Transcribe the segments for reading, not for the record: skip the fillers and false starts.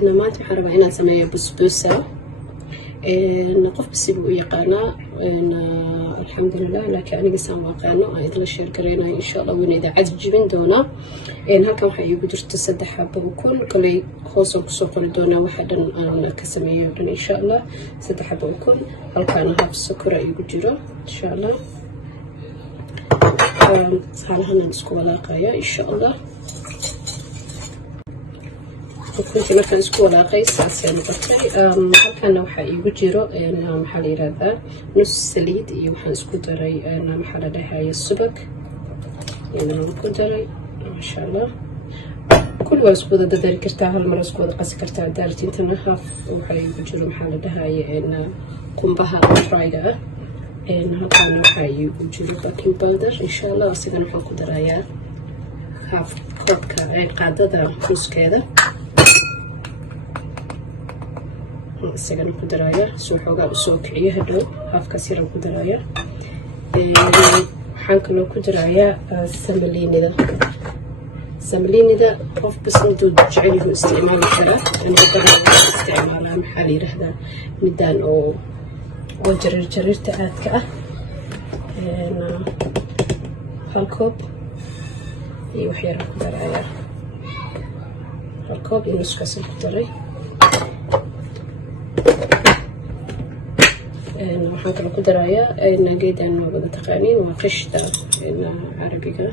maanta waxaan rabaa inaan sameeyo busbusa qof bisibu u yaqaanaa alxamdulilah laakiin aniga saan u aqaano aan idla sheer gareynayo insha allah wayna idaacad jibin doonaa halkan waxaa iigu jirta 3 xabo ukun koley hoosaan kusoo qori doonaa waxa dhan aan ka sameeyo dhan insha allah 3 xabo ukun halkaana hab sokora iigu jiro insha allah saalahan isku walaaqaya insha allah كنت مثلا اسكولا قيس عسل قطري كان وحا يجيرو ان محل يرادا نص سليد اي وحا اسكو دري ان محل دحايا السبك يعني اسكو دري ما شاء الله كل واسكو دري كرتا هل مره اسكو قاس كرتا دارتي انت نحف وحا يجيرو محل دحايا ان قنبها فرايدا ان هكان وحا يجيرو باكين باودر ان شاء الله وسيغن وحا كو درايا هاف كوبكا اي قادada نسكيدا isagana ku daraya soo xoogaa u soo kiciyo hadhow halka sir ku daraya waxaan kaloo ku daraya samaliinida qof bas intuu jecel yahay isticmaali kara aniga bariga isticmaalaa maxaa la yiraahdaa midaan oo jarirta aadka ah hal koob iyo wax yar ku daraya hal koob iyo nus ku daray waxaan kaloo ku darayaa geedan wada taqaaniin waa qishta carabiga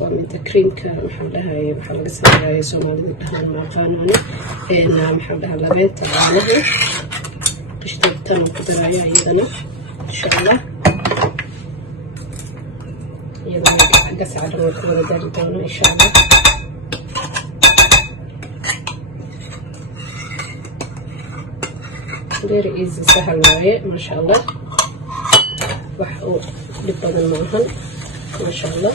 waa midda creamka maxaa dhahaye waxaa laga sameeyaa Soomaalida dhahan ma aqaanani maxaa dhahaa labeenta caanaha qishta tan ku darayaa iyadana insha Allah iyadana gasacada waa ku wada dari doona insha Allah very easy سهل وايه ما شاء الله وحو لبدن معهن ما شاء الله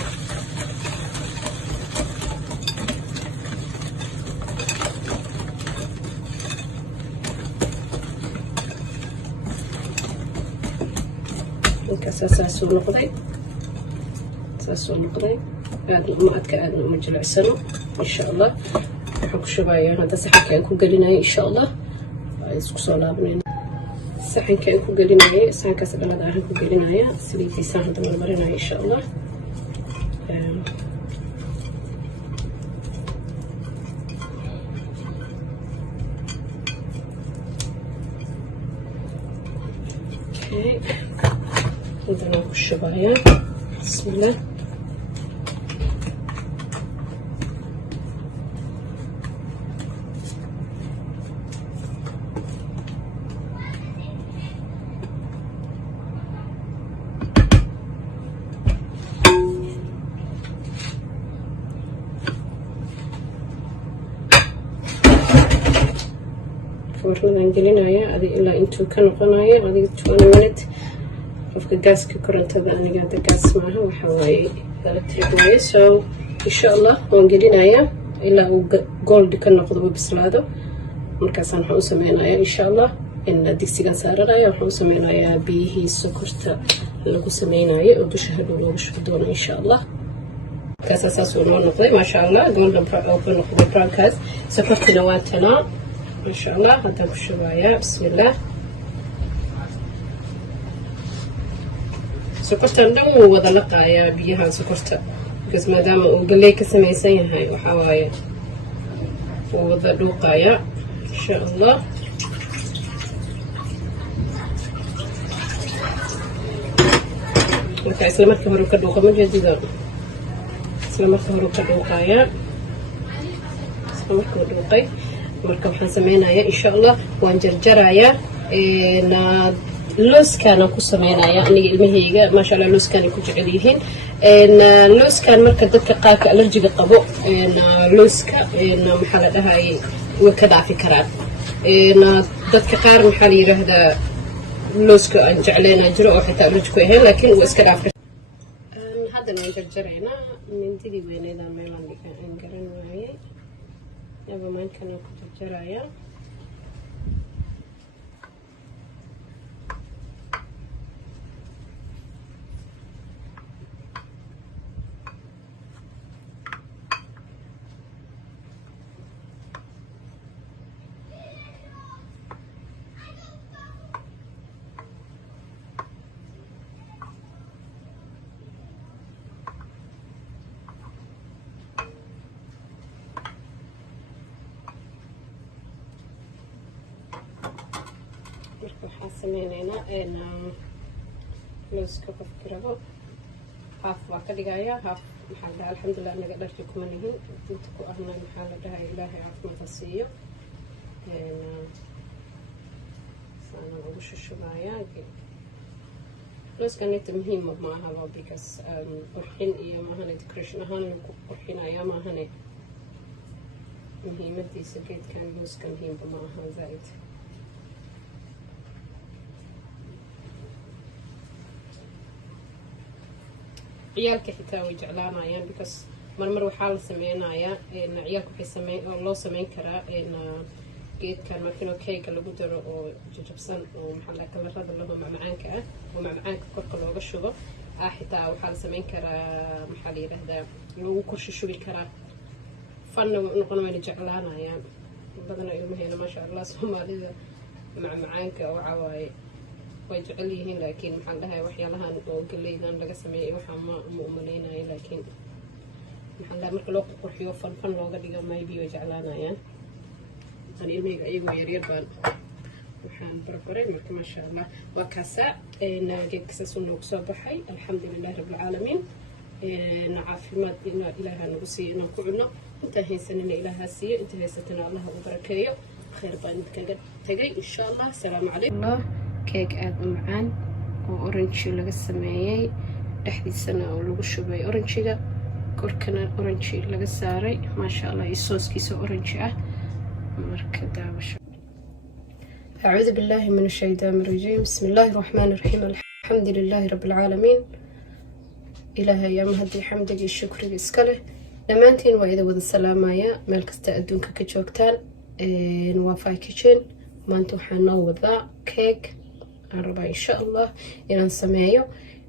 ساسو نقضي aad ma adka aad ma jilcsano insha Allah waxaan ku shubayaa hada saxanka ku galinayo insha Allah isku soo laabneen saxanka ku galinayo saxankaas dhalada ah ku galinayo saliidisa hada marinayo insha Allah okay هذا ku shubaya bismillah فرن gelinaaya adi ilaa intuu ka noqonayo adi 20 minutes qofka gaaska korontada aniga hada gaas maaha waxa waaye electric way so insha Allah waan gelinaaya ilaa uu gold ka noqdo oo bislaado markaas aan waxaan u sameynayaa insha Allah in digsiga saaranayo waxaan u sameynayaa biyihii sokorta lagu sameynayo oo dusha hadhow loogu shubo doono insha Allah kaas oo noqday ma sha Allah golden brown oo noqday brownkaas sokortina waa tanaa ما شاء الله هذا بشوايا بسم الله سكرت عندهم ووضع لقايا بيها سكرت بس ما دام وقلي كسميسين هاي وحوايا ووضع لقايا إن شاء الله وكا إسلامك هروك الدوقة من جديدة إسلامك هروك الدوقايا إسلامك الدوقي marka waxaan sameynayaa insha Allah waan jarjarayaa looskan ku sameynayaa aniga ilmahayga ma sha Allah looskan ku jecel yihiin looskan marka dadka qaarka allergiga qabo looska maxaa la dhahay way ka dhaafi karaan dadka qaar maxaa la yiraahdaa looska aan jecleena jiro oo xitaa allergic ku yahay laakiin waa iska dhaafi hadda waan jarjaraynaa mindidii weyneedaan meelaan dhigan garan waayay never mind kan ku jarjaraya sameyneynaa looska qofki rabo haaf baa ka dhigayaa haaf maxaa la dhahaa alxamdulilah anaga dharki kuma nihin inta ku ahna maxaa la dhahaa ilaahay caafimaadka siiyo saanan ugu shushubayaa looskanita muhiim ma aha loo because qurxin iyo maahane decoration ahaan lagu qurxinayaa maahane muhiimadiisa geedkan looska muhiimba ma aha zaaid ciyaalka xitaa way jeclaanayaan because marmar waxaa la sameynayaa ciyaalka waxay loo sameyn karaa geedkan markinoo keega lagu daro oo jajabsan oo maxaa la kalarada laho macmacaanka ah oo macmacaanka korka looga shubo xitaa waxaa la sameyn karaa maxaa la yidhaahdaa lagu korshishubi karaa fanna noqon wayna jeclaanayaan badana ilmaheena maasha allah soomaalida macmacaanka waxaa waaye way jecel yihiin laakiin maxaa dhahay waxyaalahan oo galeydan laga sameeyay waxaa ma umaleynaya laakiin maxaa dhahay marka loo qurxiyo fan looga dhigo maybe way jeclaanayaan ani ilmahayga ayagoo yaryar baan waxaan barbaray marka maasha allah waa kaasaa geedka saasuu noogu soo baxay alxamdulilahi rabbilcaalamiin caafimaad ilaaha nagu siiyo inaan ku cunno intaan haysanina ilaaha siiyo inta haysatana allaha u barakeeyo khayr baan idinkaga tegay insha allah asalaamu calaykum keeg aada u macaan oo oranji laga sameeyey dhexdiisana oo lagu shubay oranjiga korkana oranji laga saaray maasha allah iyo sooskiisa oranji ah marka daawasho أعوذ بالله من الشيطان الرجيم بسم الله الرحمن الرحيم الحمد لله رب العالمين إلهي يا مهدي حمدك الشكر إسكاله دمانتين وإذا وذا السلامايا مالكستا أدونك كجوكتان نوافاي كيتشين ما انتو حنوضا كيك ربا إن شاء الله إنان سمايو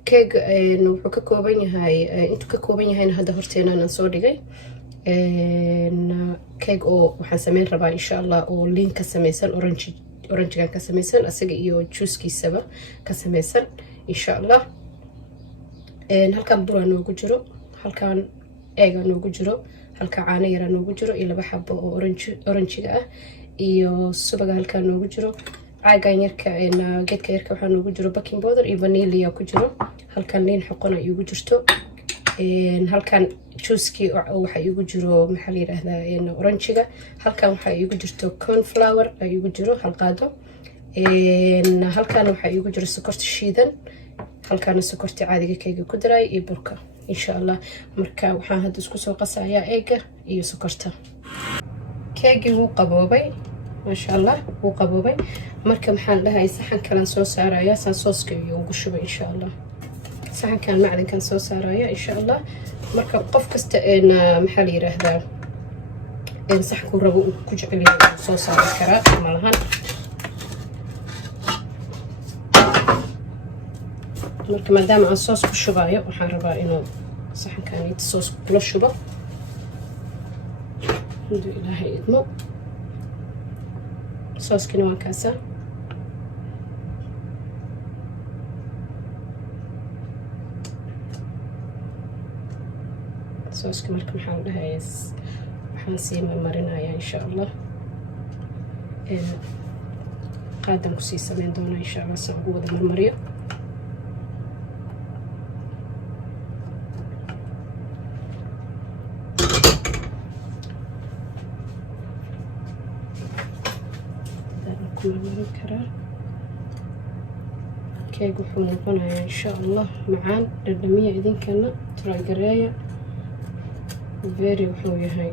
كيك نوحو ككوبين هاي انتو ككوبين هاي هذا هرتين أنا نصوري كيك أو وحان سمين ربا إن شاء الله أو لين كسميسان أورنجيغان كسميسان أساقي إيو جوسكي سبا كسميسان إن شاء الله هالكان بدورا نوغو جرو هالكان إيغا نوغو جرو هالكان عانيرا نوغو جرو إلا بحبو أورنجيغا إيو سباقا هالكان نوغو جرو caagan yarka geedka yarka waxaa noogu jiro baking powder iyo vanilla ku jiro halkan liin xoqona igu jirto halkan juice-kii waxa igu jiro maxaa la yiraahdaa oranjiga halkan waxa igu jirto corn flour igu jiro hal qaado halkan waxa igu jiro sokorta shiidan halkan sokorta caadiga kayga ku daray iyo burka insha Allah marka waxaan hadda isku soo qasayaa eega iyo sokorta keegi wuu qaboobay ما شاء الله وقبوبي مركب محل لها يسحن كلام صوص عرايا سان صوص كي وقشبه إن شاء الله سحن كان معدن كان صوص عرايا إن شاء الله مركب قف كستئن محلي رهذا إن سحن كوربو كجعلي صوص عرايا كرا مالهن مركب ما دام عن صوص كشبايا وحربا إنه سحن كان يتصوص كل الشبا الحمد لله يدمو صوص كنوا كاسة صوص كمالكم حاولها يس وحنسين ومرنايا إن شاء الله قادم كسيسة من دونا إن شاء الله سعبوه ذا مرمريا كيك وحو نقونها إن شاء الله معان دردمية إذن كنا ترى قرايا فيري وحو يهاي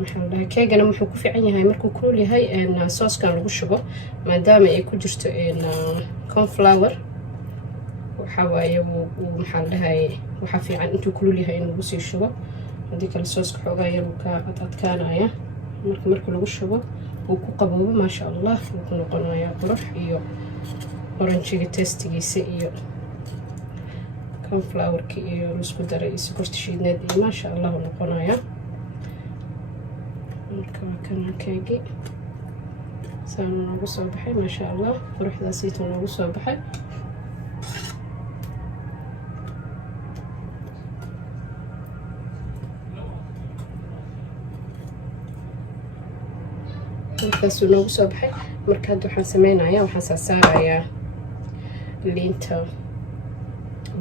محل لها كيك أنا محو كوفي عني هاي مركو كرولي هاي إن صوص كان لغو شبه ما دام يكو جرتو إن كون فلاور وحوايا ومحل لها وحافي عن انتو كرولي هاي إنو بسي شبه هديك الصوص كحوغا يروكا قطعت كانايا مركو لغو شبه وكو قبوبة ما شاء الله وكو نقونايا قرح إيو oranjiga testigiisa iyo cornflower-ki iyo isku daray iyo sokorta shiidneed iyo maasha Allah noqonaya marka kana keegi saan noogu soo baxay maasha Allah quruxdaasiitu noogu soo baxay markaasuu noogu soo baxay marka hadda waxaan sameynayaa waxaan saarayaa liinta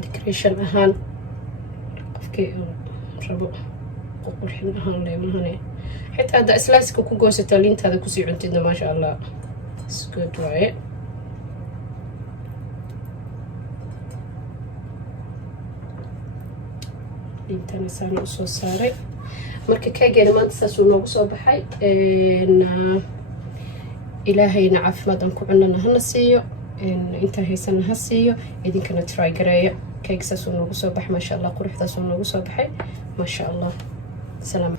decoration ahaan qofkii rabo qurxin ahaan leemahane xitaa hadda islaaska ku goosataa liintaada kusii cuntidna maasha allah is good waaye liintana saana usoo saaray marka keegeena maanta saasuu noogu soo baxay ilaahayna caafimaad aan ku cunana hana siiyo intaa haysana ha siiyo idinkana try gareeya keeg saasuu noogu soo baxay maasha allah quruxdaasuu noogu soo baxay maasha allah salaam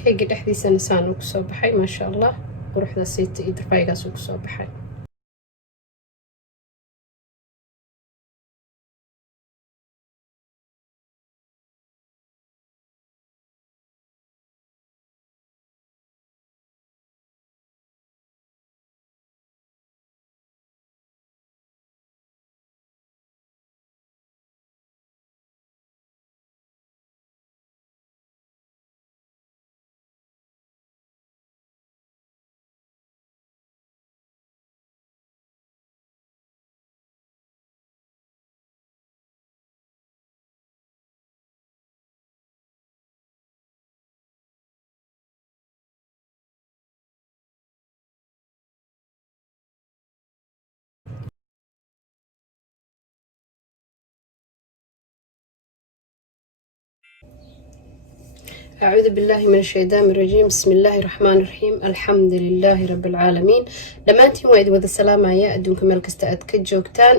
keega dhexdiisana saan ugu soo baxay maasha allah quruxda siita iyo darbaygaas ugu soo baxay أعوذ بالله من الشيطان الرجيم بسم الله الرحمن الرحيم الحمد لله رب العالمين دمانتي وايد وذا السلام يا أدونكم ملكستا أدك جوكتان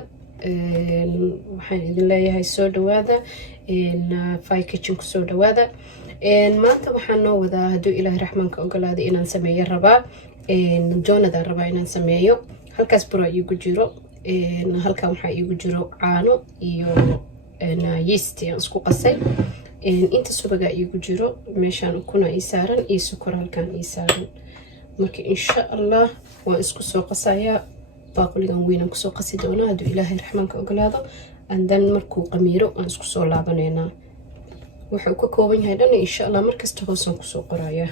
waxaan idin leeyahay soo dhawaada fay kitchen ku soo dhawaada maanta waxaan noo wadaa hadduu ilaahay raxmaanka ogolaada inaan sameeyo rabaa doonada rabaa inaan sameeyo halkaas bura iigu jiro halkan waxaa iigu jiro caano iyo yeast aan isku qasay inta subaga iigu jiro meeshaan ukuna ii saaran iyo sokor halkan ii saaran marka insha allah waan isku soo qasayaa baaquligan weynaan kusoo qasi doonaa hadduu ilaahay raxmaanka ogolaado andan markuu qamiiro aan isku soo laabaneynaa wuxuu ka kooban yahay dhan insha allah markasta hoosaan kusoo qorayaa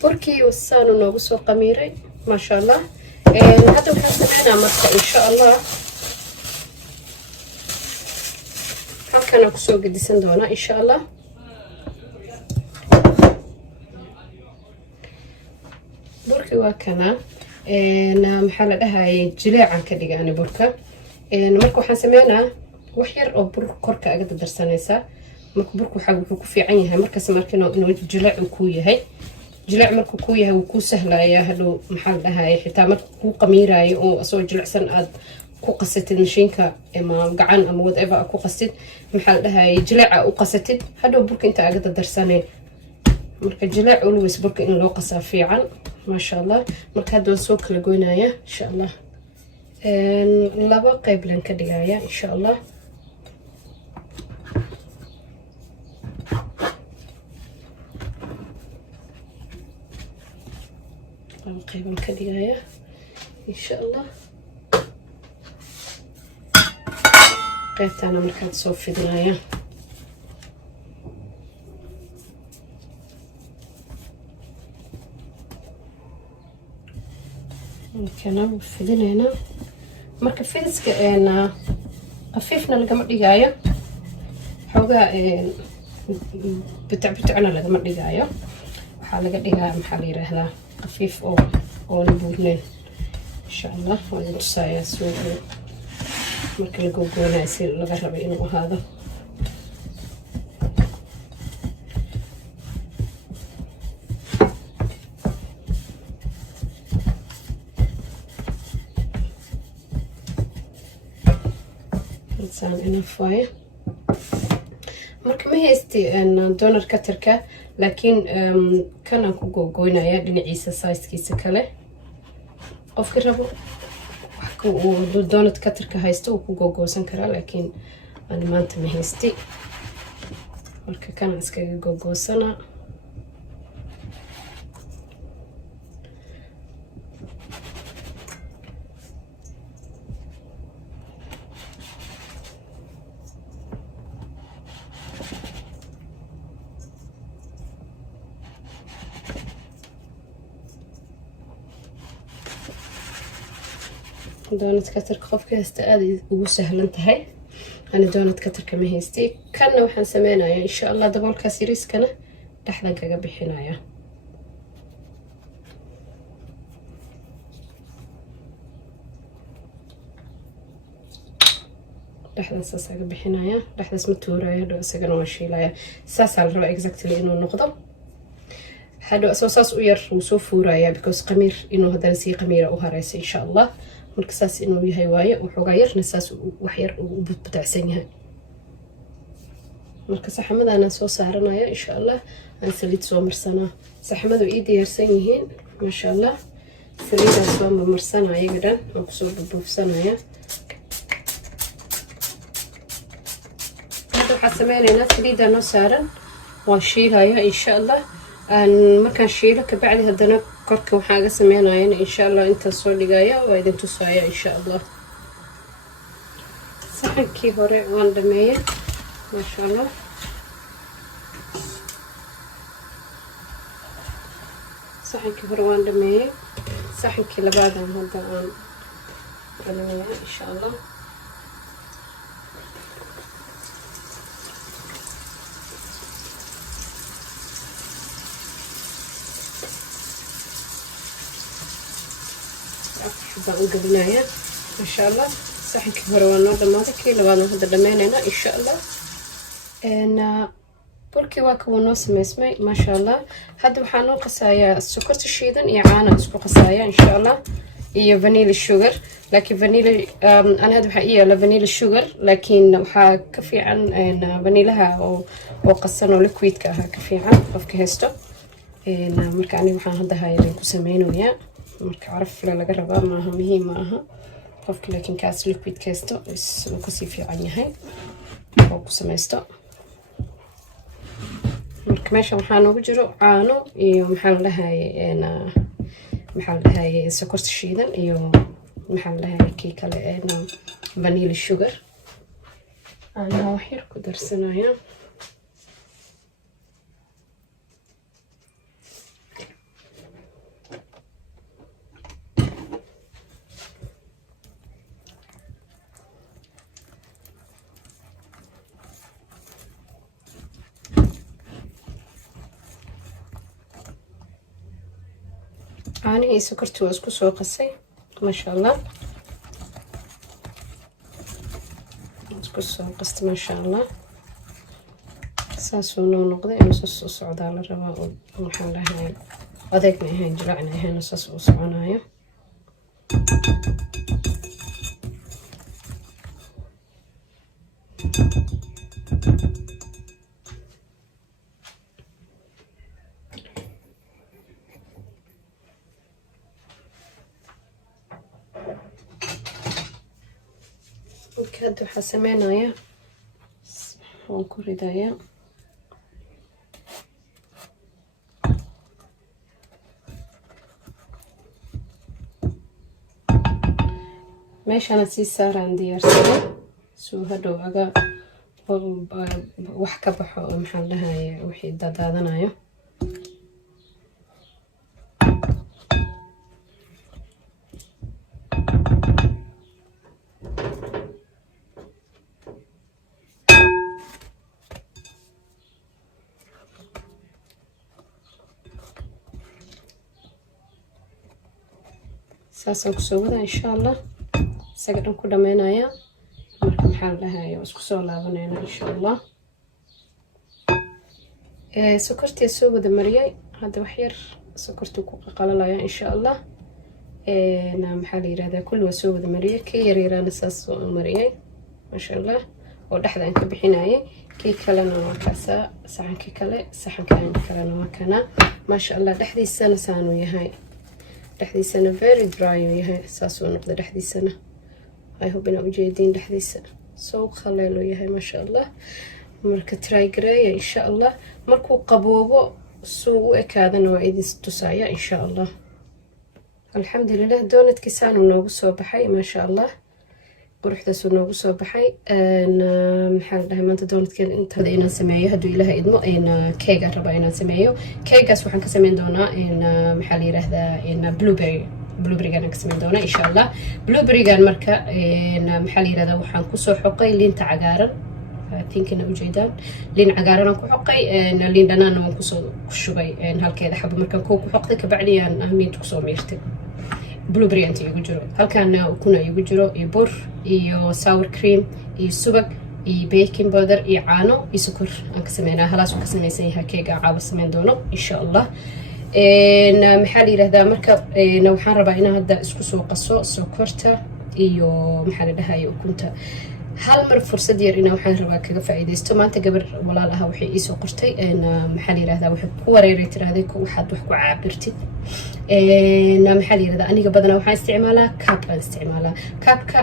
burkii wasaanu noogu soo qamiiray maasha allah hadda waxaan sameynaa marka insha allah halkanaan kusoo gedisan doonaa insha allah burki waa kana maxaa la dhahayay jileecan ka dhigaani burka marka waxaan sameynaa wax yar oo bur korka aga darsanaysaa marka burku wuxuu ku fiican yahay markaas markino inuu jileec ku yahay jileec markuu ku yahay wuu ku sahlayaa hadhow maxaa la dhahayay xitaa marka ku qamiiraayo oo asoo jilecsan aad ku qasatid mashiinka ama gacan ama whatever ku qasid maxaa la dhahayay jileeca u qasatid hadhow burka inta aga darsanay marka jileec always burka in loo qasaa fiican ما شاء الله marka hadda waan soo kala goynayaa insha allah laba qayb lan ka dhigayaa insha allah laba qayb lan ka dhigayaa insha allah qaybtana markaan soo fidinayaa كنا فدينا marka fidiska qafiifna lagama dhigaayo xogaa bitacna lagama dhigaayo waxaa laga dhigaa maxaa la yiraahdaa qafiif oo buurneyn insha allah waan tusayaa soo marka la googoonayo si laga rabo inuu ahaado فاي marka ma haysti donar katarka laakiin kana ku googooynaya dhinaciisa size-kiisa kale qofkii rabo wax ku donut katarka haysto uu ku googoosan karaa laakiin aan maanta ma haysti marka kana iskaga googoosana doonad katarka qofka haysta aad ugu sahlan tahay. ana doonad katarka ma haystay. kanna waxaan sameynayaa insha allah daboolkaas yariiskana dhexdan kaga bixinaya. dhexdan saas aga bixinaya. dhexdaas ma tuuraya, hadhow isagana waa shiilaya. saasaa la rabaa exactly inuu noqdo. hadhow asoo saas u yar wuu soo fuuraya because qamiir inuu haddana sii qamiira u hareysa insha allah. marka saas inuu yahay waaye waxoogaa yarna saas wax yar u budbudacsan yahay. marka saxamadaanaan soo saaranaya insha allah. aan saliid soo marsanaa. saxamadu ii diyaarsan yihiin maasha allah. saliidaan soo marmarsanaya iyaga dhan aan kusoo bubuufsanaya. hadda waxaan sameynaynaa saliidaan noo saaran waan shiilaya insha allah. markaan shiilo kabacdi haddana korka waxaan aga sameynayana insha allah intaan soo dhigaya waa idin tusaya insha allah. saxankii hore waan dhameeyay maasha allah. saxankii hore waan dhameeyay. saxankii labaadaan hadda aan dhameeya insha allah. baan u gelinaya insha allah. saxankii hore waa noo dhamaaday. kii labaadna hadda dhameynayna insha allah. burkii waa kuwa noo sameysmay maasha allah. hadda waxaa noo qasayaa sokorta shiidan iyo caana isku qasaya insha allah iyo vanilla sugar. laakiin vanilla ana hadda waxaa ii yaala vanilla sugar laakiin waxaa ka fiican vanillaha oo qasan oo liquidka ah ka fiican qofka haysto. marka aniga waxaan hadda hayaan ku sameynayaa. marka caraf laga rabaa maaha muhiim ma aha qofka laakiin kaas liquid haysto wuu kasii fiican yahay oo ku sameysto. marka meesha waxaa noogu jiro caano iyo maxaa la dhahaye sokorta shiidan iyo maxaa la dhahaye kii kale vanilla sugar. caanaha wax yar ku darsanaya. caanihii sokortii waa isku soo qasay maasha allah. isku soo qastay maasha allah. saasuu noo noqday inuu saas u socdaa la rabaa oo maxaan dhahay adeegna ahayn jilacna ahayn saas uu soconayo. hadda waxaa sameynaya waan ku ridaya. meeshaan sii saaraan diyaarsaday soo hadhow aga wax ka baxo oo maxaan dhahaye wixii dadaadanayo. saasaan kusoo wadaa insha allah. isaga dhan ku dhameynaya. marka maxaa la dhahaye isku soo laabanayna insha allah. sokortii soo wada mariyay. hadda wax yar sokortii ku qalalaya insha allah. maxaa la yiraahdaa kulli waa soo wada mariyay. kii yaryaraana saas soo mariyay maasha allah oo dhexda aan ka bixinayay. kii kalena waa kaasa saxankii kale. saxankan kalena waa kana maasha allah. dhexdiisana saanu yahay. dhexdiisana very dry yahay. saasuu noqda dhexdiisana. I hope inaa ujeediin dhexdiisa soo khaleelo yahay maasha allah. marka try gareeya insha allah. markuu qaboobo suu u ekaadana waa idin tusaya insha allah. alxamdulilah doonadkii saanu noogu soo baxay maasha allah. quruxdaasuu noogu soo baxay. maxaa la dhahay maanta doonadkeeda intaada inaan sameeyo hadduu ilaaha idmo keegaan rabaa inaan sameeyo. keegaas waxaan ka sameyn doonaa maxaa la yiraahdaa blueberry blueberry-gan aan ka samayn doona insha allah. Blueberry-gan marka maxaa la yirahdaa waxaan kusoo xoqay liinta cagaaran, tinkina ujeedaan liin cagaaran aan ku xoqay, liin dhanaanna waan kusoo shubay halkeeda xabo markaan koo ku xoqday kabacdi aan liinta kusoo miirtay. blueberry inta igu jiro halkaana ukuna igu jiro iyo bur iyo sour cream iyo subag iyo baking powder iyo caano iyo sokor aan ka sameynaa. halaas uu ka samaysan yahay keega aan caaba samayn doono insha allah. maxaa la yiraahdaa marka waxaan rabaa inaan hadda isku soo qaso sokorta iyo maxaa la dhahaye ukunta. hal mar fursad yar inaan waxaan rabaa kaga faa'iideysto. maanta gabar walaal ah waxay ii soo qortay maxaa la yiraahdaa waxay ku wareeray tiraahday waxaad wax ku caabirtid. maxaa la yiraahdaa aniga badanaa waxaan isticmaalaa cup baan isticmaalaa. cupka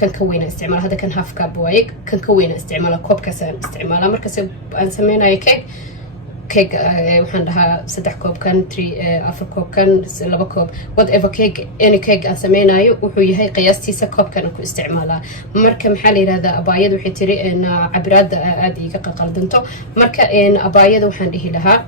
kan ka weyn isticmaala, hadda kan half cup waaye, kan ka weyn isticmaala, koobkaas aan isticmaalaa markaas aan sameynayo cake waxaan dhahaa 3 koob kan 4 koob kan 2 koob whatever cake any cake aan sameynayo wuxuu yahay qiyaastiisa koobkan ku isticmaalaa. marka maxaa la yiraahdaa abaayada waxay tiri cabiraada aad iga qaldanto. marka abaayada waxaan dhihi lahaa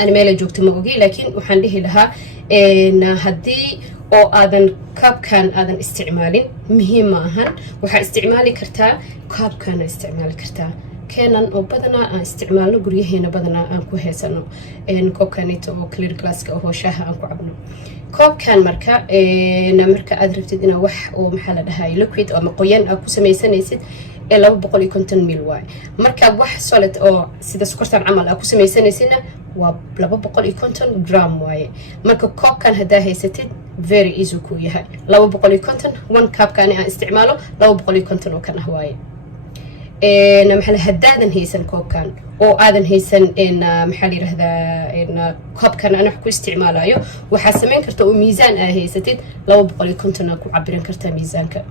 أنا ميلا جوكت ما أوجي لكن وحنده لها إن هدي أو آذن كاب كان آذن استعمالين مهم أهن استعمالي كرتا كاب كان استعمالي كرتا كان أو بدنا استعماله قريه هنا بدنا أنكو هسنو إن كاب كانت أو كلير كلاسك أو شاه أنكو عبنو كاب كان مركا إن مركا أدركت إنه وح أو محل هاي لوكيد أو مقويان أكو سميسان يسد إلا بقولي كنتن ميلواي مركا وح صلت أو سيدا سكرتان عمل أكو سميسان يسنا ولبا بقولي كنتن جرام واي مركا كاب كان هدا هيستد very easy كو يهاي لبا بقولي كنتن 1 كاب كان استعماله لبا بقولي كنتن وكان هواي إن محل هدادن هيسن كوب كان أو آذن هيسن إن محلي هذا إن كوب كان أنا حكو استعماله أيو وحاسمين كرتو ميزان هيستد لو بقولي كنت أنا عبرين كرتا ميزان ك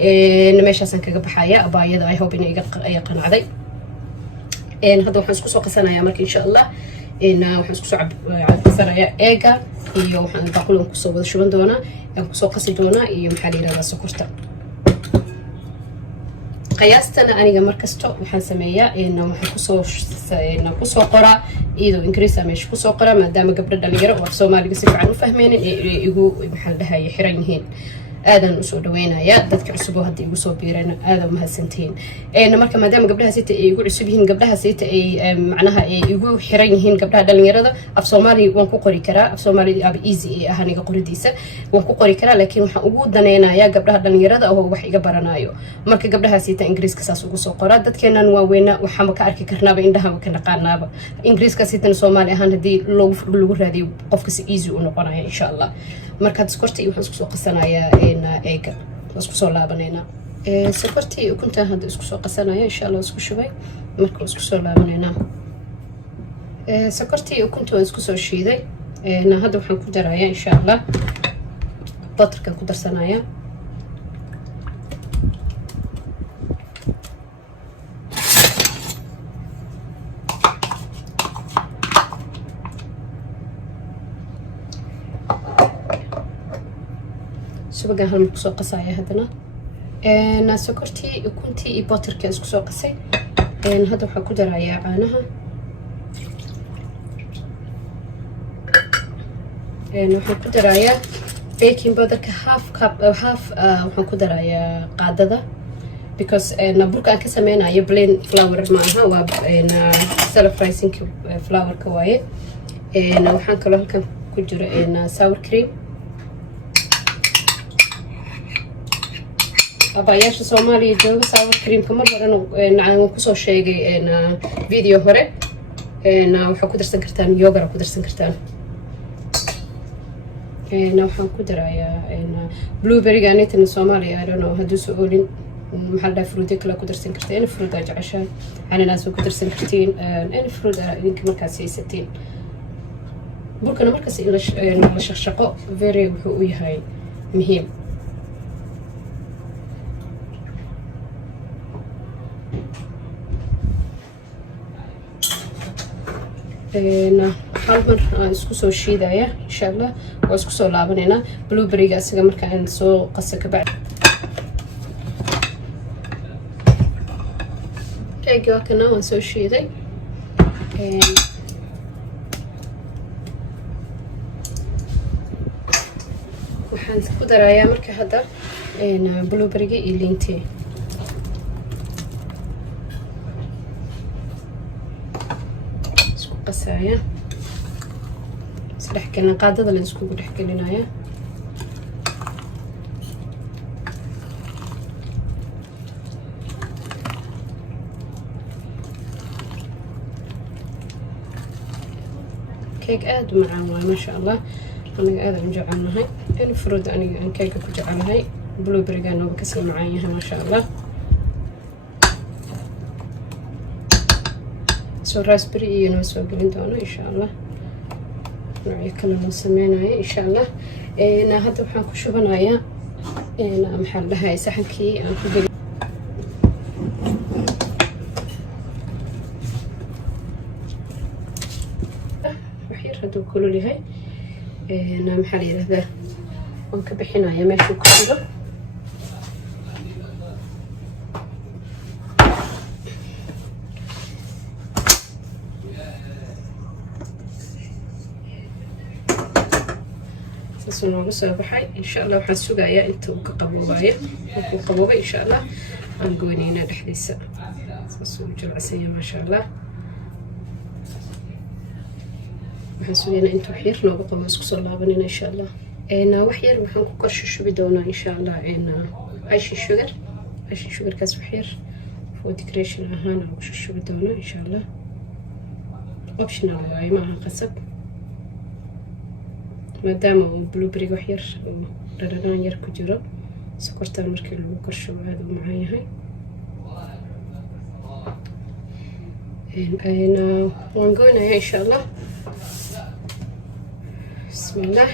إن ماشي عشان كجب حياة أبايا ذا هو بيني يقن عذي إن هذا وحنسكو سوق سنة يا مرك إن شاء الله إن وحنسكو سوق سنة يا إيجا يو وحن بقولهم كسوق شو بندونا يوم كسوق قصدونا يوم محلي هذا سكرتا قياستنا أنا مركزته وحن سمية إنه إنه كسو قرا إيدو إنجليزي مش كسو قرا ما دام قبل دليرة وفصومالي قصير عنه فهمين يجو محل ده يحرينهن آدم أسود وينا يا دتك عصبوها دي يقصوا بيرنا آدم هالسنتين إنه مركز ما دام قبلها سيت يقول عصبيهن قبلها سيت معناها يقول حرينهن قبلها دليرة ده أفصومالي وانكو قري كرا أفصومالي أب إيزي هنيجا قري ديسة وانكو قري كرا لكن وحقود دنينا يا قبلها دليرة ده أو وحي قبرنا يو مركز قبلها سيت إنجليز كساس وقصوا قرا دت كنا نواوينا وحمك أركي كرنابا عندها وكنا قارنابا إنجليز كسيت الصومالي هان هدي لو هذه قفكس إيزي ونقرا إن شاء الله markaad sokorta iyo waxaan isku soo qasanayaa eega isku soo laabanayna sokorta iyo ukunta hadda isku soo qasanaya insha Allah isku shubay marka isku soo laabanayna sokorta iyo ukunta waan isku soo shiiday hadda waxaan ku darayaa insha Allah butterka ku darsanaya subagan hal ku soo qasaya hadana sokorti ukunti iyo butterka isku soo qasay hadda waxaan ku darayaa caanaha waxaan ku darayaa baking powderka half cup waxaan ku darayaa qaadada because burka aan ka sameynayo plain flour ma aha waa self rising flour ka waaye waxaan kaloo halkan ku jiro sour cream أباياش الصومالي جوا ساور كريم كمان بدنا نعم كوسو شيء فيديو هره وحكو درسن كرتان يوغا حكو درسن كرتان وحن كدرايا بلوبري قانيت إن الصومالي I don't know هدو سؤالين محل فروتي كلا كدرسن كرتين فروت أج عشان أنا ناس كدرسن كرتين أنا فروت يمكن مركز 60 بركنا مركز إلى شقق very وياهاي مهم hal mar aan isku soo shiidaya insha Allah oo isku soo laabanayna blueberry-ga asiga marka aan soo qaso ka bacdi keega kana waan soo shiiday waxaan ku darayaa marka hadda blueberry iyo liintii. Isku qasaya. Saddex kalin qaadada la isku dhex gelinaya. كيك آد معاه ما شاء الله. أنا آد مجعلنا هاي المفروض أنا كيكة كجعلها هاي بلو بريجانو بكسر معايا ما شاء الله. سو راسبري نوسو قلندونا إن شاء الله. نوعي كلنا سمينا إن شاء الله. أنا هذا بحنك شو بنايا. أنا محل هاي سحنكي أنا كبير. هادو كلو لي هاي أنا محلي هذا ونكبحينا يا ماشي كله ساسو بس بحي ان شاء الله waxaan sugayaa inta uu ka qaboobaya uu qaboobay insha Allah aan goynayna dhaxdiisa saasu jilcsan ma sha Allah waxaan sugaynaa inta xir looga qabo isku soo laabanina insha Allah wax yar waxaan ku korsho shubi doonaa insha Allah ice sugar kaas wax yar for decoration ahaan aan ku shubi doonaa insha Allah optional waaye ma aha qasab maadaama uu blueberry wax yar oo dhadhan yar ku jiro sokorta markii lagu korsho aad u macaan yahay waan goynayaa insha Allah. بسم الله.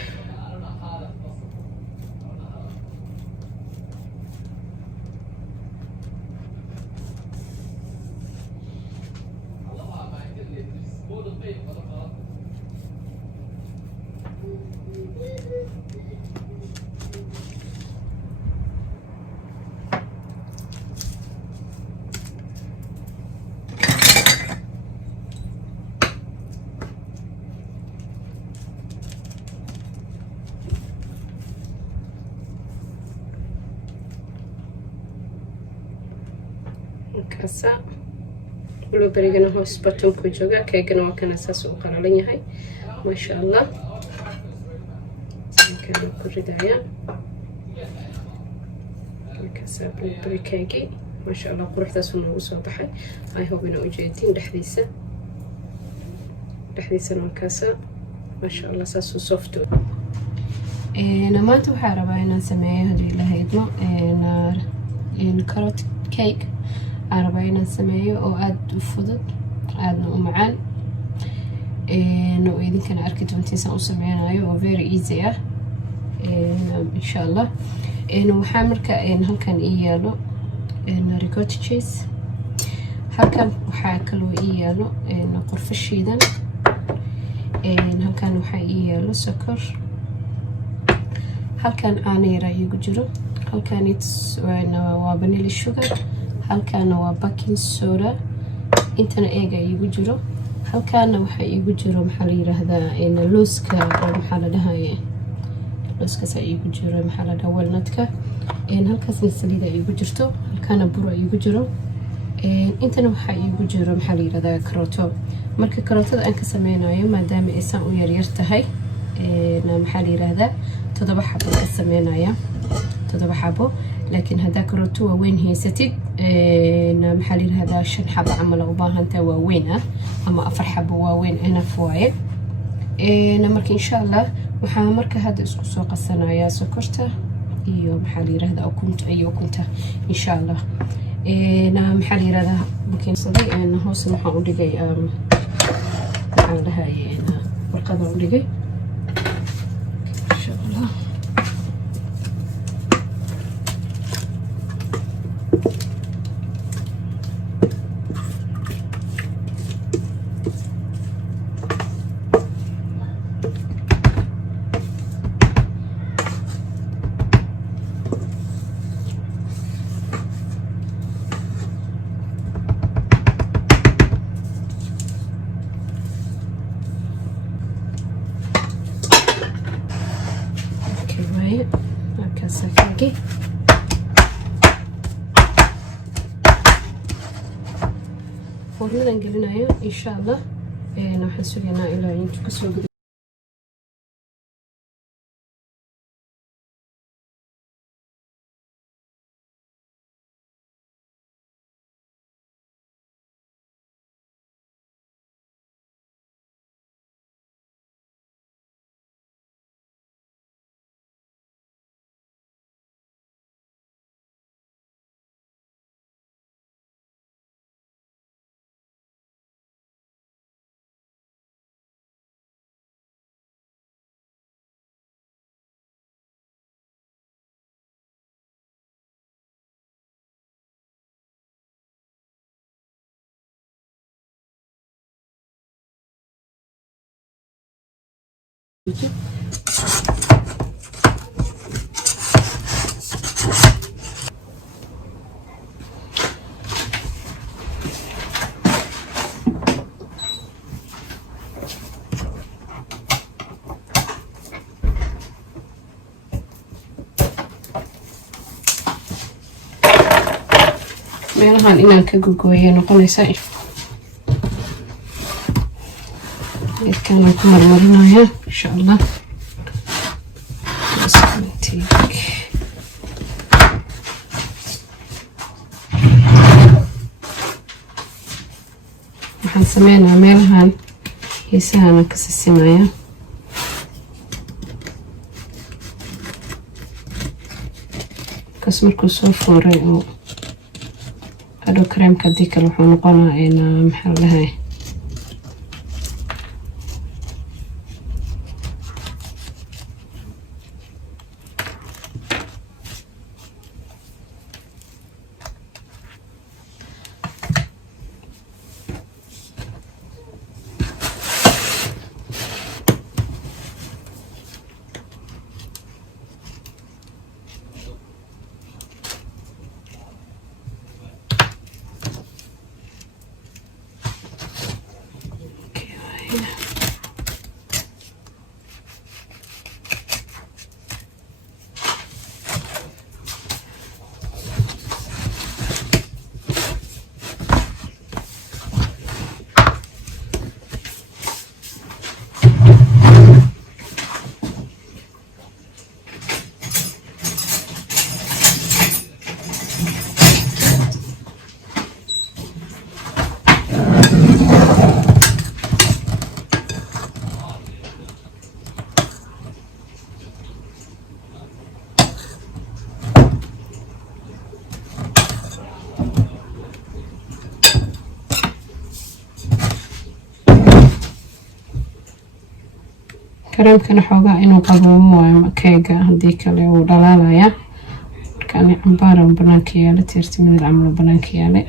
كاسة بلوبري جنا هو سبتون كوجوجا كيجنا وكان أساس وقرالين هاي ما شاء الله كانوا كل دايا كاسة بلوبري كيجي ما شاء الله قروح تسون وصوتحي هاي هو بنا وجيتين دحديسة كاسة ما شاء الله أساس وصفتو أنا ما توحى ربعنا نسميه هذي لهيدنا إن كاروت كيك أربعة نسميه أو أد فضد أدنا ومعان إنه إذا كان أركض وانتسا وسمعنا أيوة very easy إن شاء الله إنه محمر كأن هل كان إيالو إنه ريكوت تشيز هل كان وحاكلو إيالو إنه قرف الشيدن إن هل كان وحا إيالو سكر هل كان آني رأي جرو هل كانت وابنيل الشوغر halkaana waa baking soda intana eega igu jiro halkaana waxa igu jiro maxaa la yiraahdaa looska oo maxaa la dhahayaa looskaas igu jiro maxaa la dhahaa walnutka halkaasna saliida igu jirto halkaana buro igu jiro intana waxa igu jiro maxaa la yiraahdaa karooto marka karootada aan ka sameynayo maadaama ay saan u yar yar tahay maxaa la yiraahdaa 7 xabo ka sameynaya 7 xabo لكن هذا كروتو وين هي ستيد محلين هذا 5 حبة عمل وباهنتا ووينه أما 4 حبة ووين أنا فوايد نمرك إن شاء الله وحامرك هذا سوق الصناعية سكرته إيوه محلي هذا أو كنت إن شاء الله محلي هذا ممكن صدق أنا هو سمح أقول لك على هاي أنا والقدر أقول لك إن شاء الله keegi foornadan gelinayo insha allah waxaan sugaynaa ilaa intuu kasoo gudo meelahan inaan ka gogooyo noqonaysa geedkaan ku marmarinaya insha allah waxaan sameynaa meelahan heesahana ka sisimaya kas markuu soo fooray oo adoo kareemka hadii kale wuxuu noqonaa maxaa lahay kareemkana xoogaa inuu qaboobo waayo keega hadii kale uu dhalaalaya markaan cambaara banaanka yaala tiirtimida camal banaanka yaala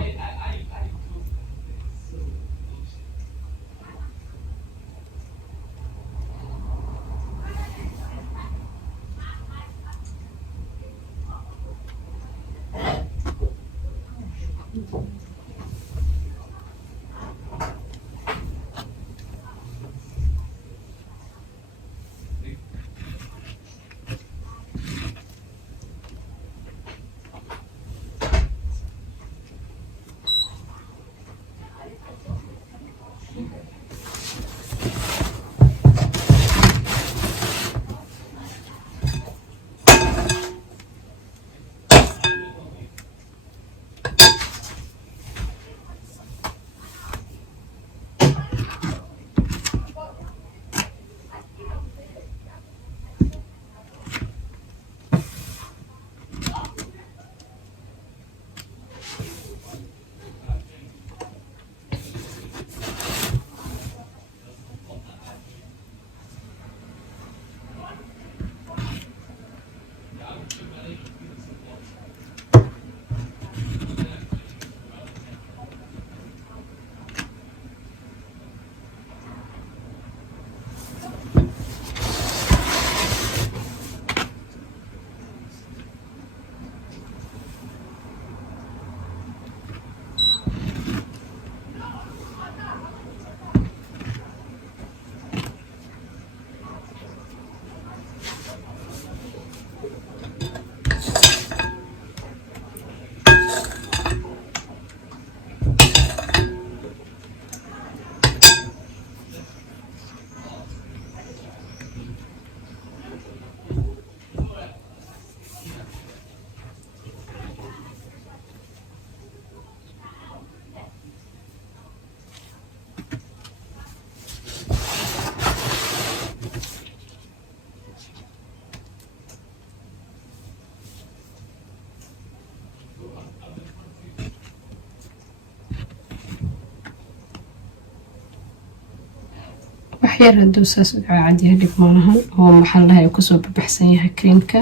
waxyar hadduu saas u caadiyahay dhib malahan oo maxaa lahay kusoo baxsan yahay creamka.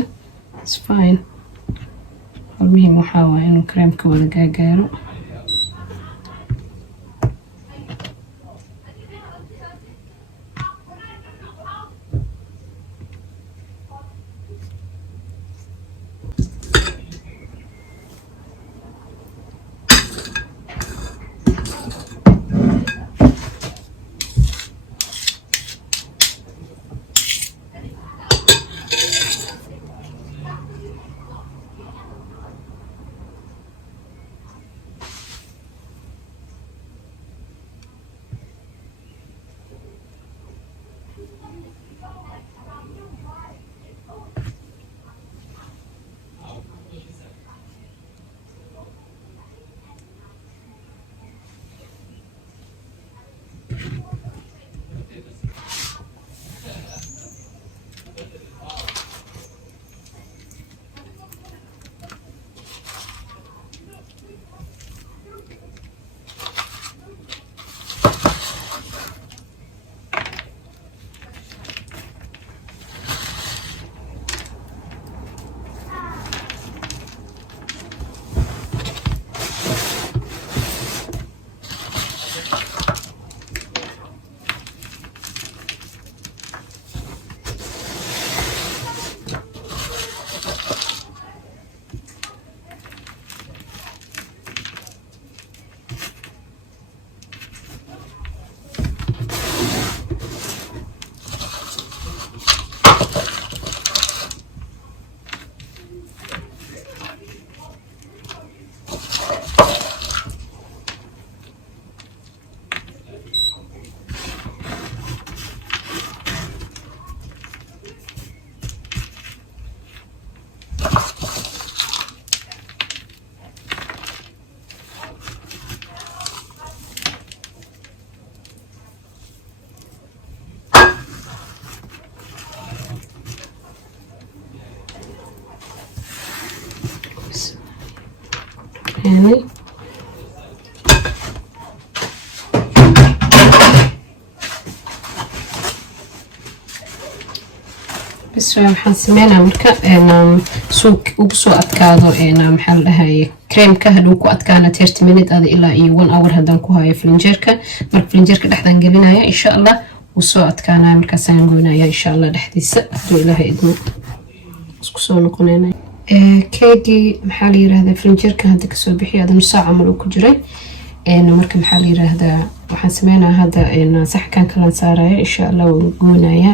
It's fine. المهم waxaa waaye inuu creamka wada gaagaaro. يعني بس waxaan sameynaa marka suuq ugu soo adkaado maxaa la dhahay creamka haduu ku adkaana 30 minutes ada ilaa iyo 1 hour hadan ku hayo flinjerka marka flinjerka dhaxdan gelinaya insha Allah uu soo adkaana markaas aan goynaya insha Allah dhaxdiisa haduu ilaahay idmo isku soo noqonayna keegi maxaa la yiraahdaa flinjerka hada ka soo bixiyo adan saac amal ku jiray marka maxaa la yiraahdaa waxaan sameynaa hada saxkan kala saaraya insha Allah uu goynaya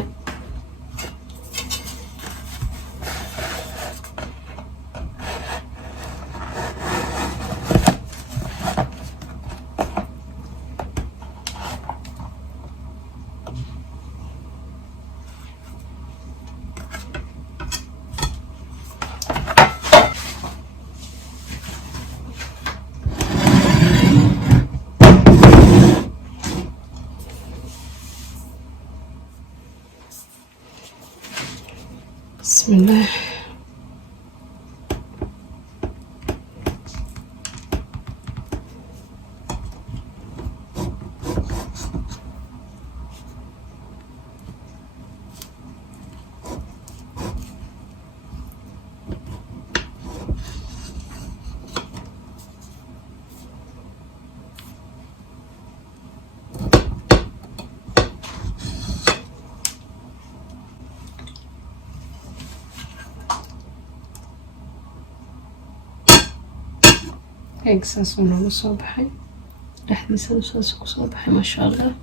بسم الله إكساس ونوع صباحي راح نسوي صوص صباحي ما شاء الله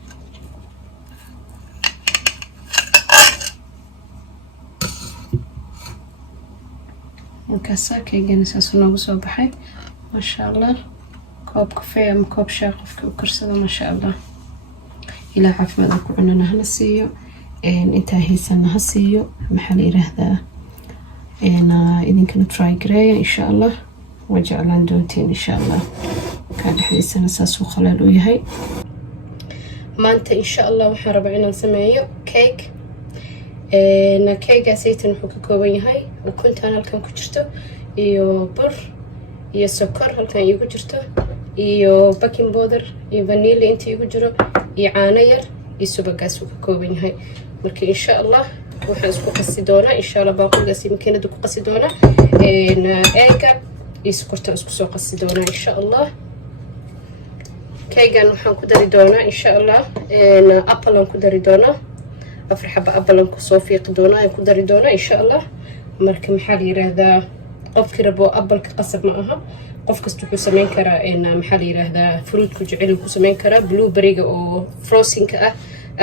مكساك يجي إكساس ونوع صباحي ما شاء الله كوب كافيه أم كوب شاي قف وكرسده ما شاء الله إلى عافية ذاك عننا هنسيو أنت هي سنة هسيو محل يرهذا إذا كنت تراي قراية إن شاء الله وجعلان دونتين إن شاء الله كان حديثنا ساسو خلال وياهي ما أنت إن شاء الله وحرب عنا نسميه كيك كيك أسيتن حكي كوبيهاي وكنت أنا لكم كجرتو إيو بر إيو سكر هل كان يجرتو إيو باكين بودر إيو فانيلي أنت يجرو إيو عانير iyo subagaas uu ka kooban yahay. marka insha allah waxaan isku qasi doonaa insha allah baaquligaas makiinada ku qasi doonaa eega iyo sokorta isku soo qasi doonaa insha allah. keegan waxaan ku dari doonaa insha allah apple aan ku dari doonaa 4 xabo apple aan kusoo fiiqi doonaa aan ku dari doonaa insha allah. marka maxaa la yiraahdaa qofkii rabo apple ka qasab ma aha, qof kasta wuxuu sameyn karaa maxaa la yiraahdaa fruit ku jecel ku sameyn karaa. blueberry-ga oo frozen-ka ah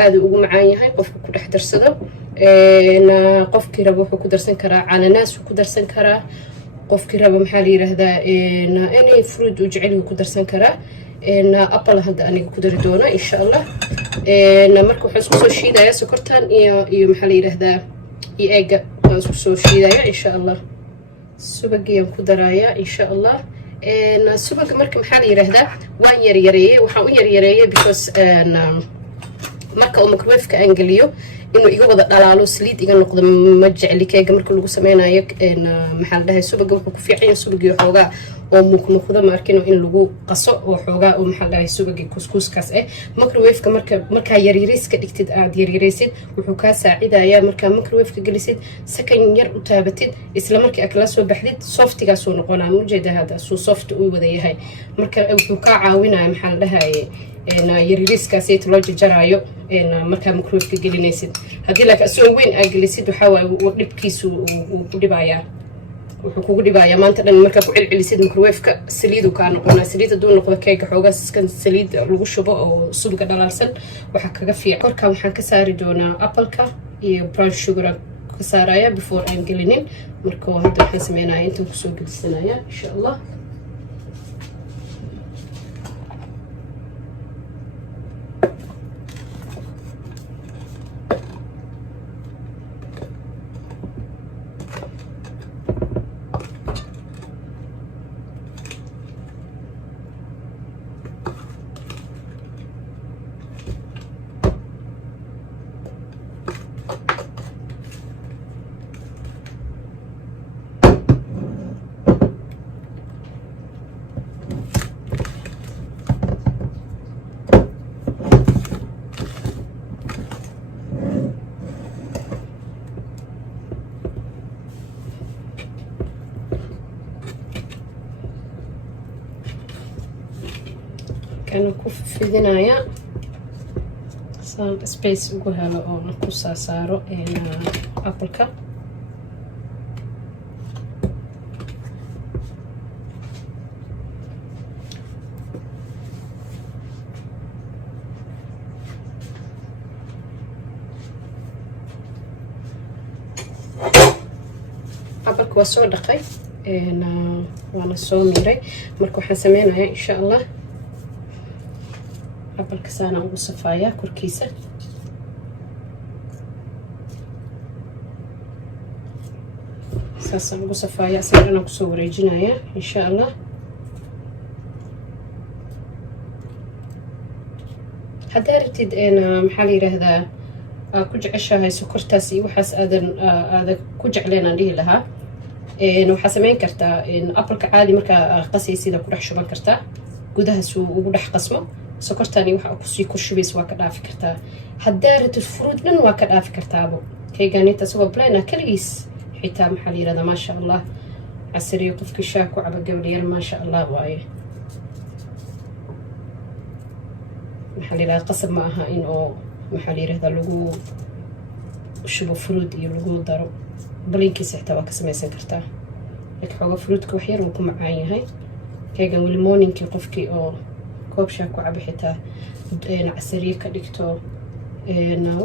aad ugu macaan yahay qofka ku dhex darsado. qofkii rabo wuxuu ku darsan karaa cananaas ku darsan karaa. qofkii rabo maxaa la yiraahdaa any fruit uu jecel ku darsan karaa. apple hadda aniga ku dari doona insha allah. marka waxaan isku soo shiidayaa sokortan iyo maxaa la yiraahdaa iyo eega waan isku soo shiidayaa insha allah. subagiyaan ku darayaa insha allah. subaga marka maxaa la yiraahdaa waan yaryareeyay, waxaan u yaryareeyay because marka uu microwave-ka aan geliyo inuu iga wada dhalaalo saliid iga noqdo ma jecli. keega marka lagu sameynayo maxaa la dhahay subaga wuxuu ku fiican yahay subagii xoogaa oo muuqda markino in lagu qaso oo xoogaa oo maxaa la dhahay subagii kuskuuskaas microwave-ka marka yaryariiska dhigtid aad yaryaraysid wuxuu ka saacidayaa marka microwave-ka gelisid sakan yar u taabatid isla markii aad kala soo baxdid softigaas uu noqonaa mujeeda hada soo soft uu wada yahay. marka wuxuu ka caawinayaa maxaa la dhahay yaryariiskaas ee loo jaraayo marka microwave-ka gelinaysid. haddii laakiin soo weyn aad gelisid waxa waaye dhibkiisu uu ku dhibayaa, wuxuu kugu dhibayaa maanta dhan marka ku celcelisid microwave-ka saliidu ka noqonaa. saliid hadduu noqdo keega xoogaa iskan saliid lagu shubo oo subaga dhalaalsan waxa kaga fiican. korka waxaan ka saari doonaa apple-ka iyo brown sugar ka saaraya before aan gelinin. marka hadda waxaan sameynayaa intaan kusoo gelisanaya insha allah. كانوا كوف في ذنايا صار سبيس وجوها له أو نقصها صاروا أبلكا أبلك وسوا دقي وأنا سوي ميري مركو حسمينا إن شاء الله. أبلك سانا ugu safaaya korkiisa saasaan ugu safaaya asagana ku soo wareejinaya insha Allah. hadda rabtid maxaa la yiraahdaa ku jeceshahay sokortaas iyo waxaas aad ku jecleen aan dhihi lahaa waxaa sameyn kartaa apple-ka caadi marka qasaysid ku dhex shuban kartaa gudaha suu ugu dhex qasmo sokortani waxa ku sii kurshubays waa ka dhaafi kartaa. hadda rabtid fruit dhan waa ka dhaafi kartaabo keeganita soo plain kaligiis xitaa maxaa la yiraahdaa ma sha Allah casriyo qofkii shaah ku caba gabdhiyar ma sha Allah waaye maxaa la yiraahdaa qasab ma aha in oo maxaa la yiraahdaa lagu shubo fruit iyo lagu daro balinkiisa xitaa waa ka samaysan kartaa laakiin xoga fruitka wax yar uu ku macaan yahay keegan weli morningkii qofkii oo koob shaah ku caba xitaa casriyo ka dhigto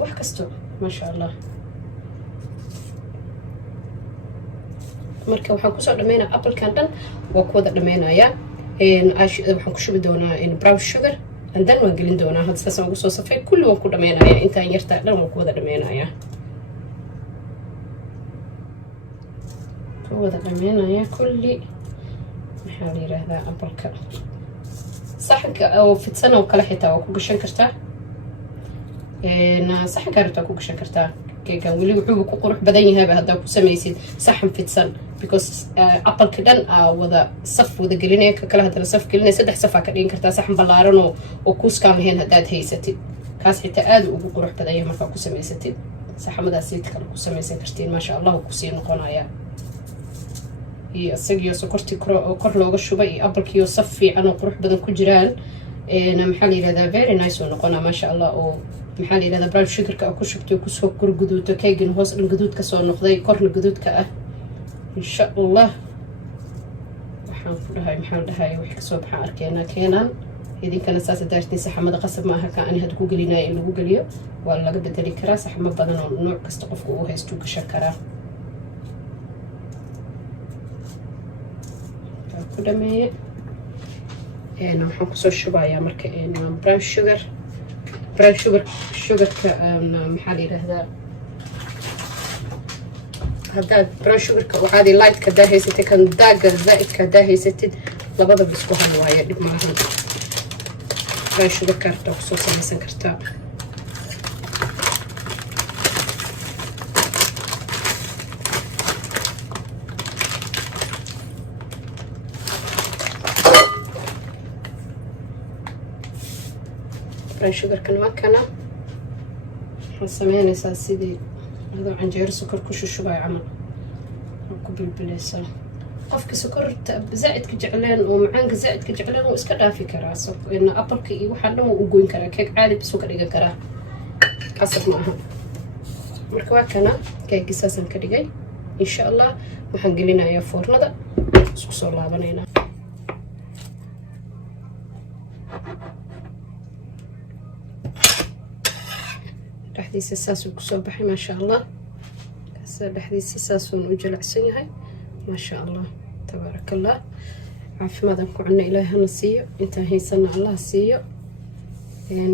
wax kasto ma sha Allah. marka waxaan ku soo dhameynaa apple-kan dhan waa ku wada dhameynayaa waxaan ku shubi doonaa brown sugar and then waan gelin doonaa hadda saas aan ugu soo safay kulli waan ku dhameynayaa intaan yartaa dhan waan ku wada dhameynayaa wada dhameynayaa kulli maxaa la yiraahdaa apple-ka saxanka oo fidsan oo kale xitaa waa ku gashan kartaa saxanka rabtaa ku gashan kartaa keegan weli wuxuu ku qurux badan yahay hadda ku samaysid saxan fidsan because apple-ka dhan wada saf wada gelinaya ka kala hadana saf gelinaya saddex saf ka dhigin kartaa saxan ballaaran oo kuuskaan lahayn hadaad haysatid kaas xitaa aad ugu qurux badan yahay markaa ku samaysatid saxamadaas siid kale ku samaysan kartiin maasha allah ku sii noqonaya iyo isagiyo sokortii kor looga shubay iyo apple-kiyo saf fiican oo qurux badan ku jiraan maxaa la yidhahdaa very nice oo noqonaa maasha allah oo maxaa la yidhahdaa brown sugarka ku shubtay kusoo kor guduuto keegin hoos dhan guduud ka soo noqday korna guduudka ah insha allah waxaan ku dhahay maxaa la dhahay wax kasoo baxaan arkeenaa keenaan idinkana saas daartiin saxamada qasab maaha ka ani hadda ku gelinayo in lagu geliyo waa laga bedeli karaa saxamo badan oo nooc kasta qofku uu haysto gashan karaa ku dhameeye waxaan kusoo shubayaa marka brown sugarka maxaa la yidhaahdaa haddaad brown sugarka oo caadi lightka hadaa haysatid kan daaga zaa'idka hadaa haysatid labadaba isku hal waaye dhib malahan brown sugarka hartaa kusoo samaysan kartaa sugarkan waa kana waxaan sameynaysaa sidii adoo canjeero sokor ku shushubay camal ku bilbilaysaa qofka sokorta zaa'idka jecleen oo macaanka zaa'idka jecleen wuu iska dhaafi karaa apple-ka iyo waxaan dhan wuu u goyn karaa keeg caadi bisuu ka dhigan karaa qasab ma aha marka waa kana keegii saasaan ka dhigay insha allah waxaan gelinayaa foornada isku soo laabanaynaa dhexdiisa saasuu kusoo baxay maasha allah kaasa dhexdiisa saasuun u jilicsan yahay maasha allah tabaaraka allah caafimaadaan ku cunna ilaahay hana siiyo intaan haysana allah siiyo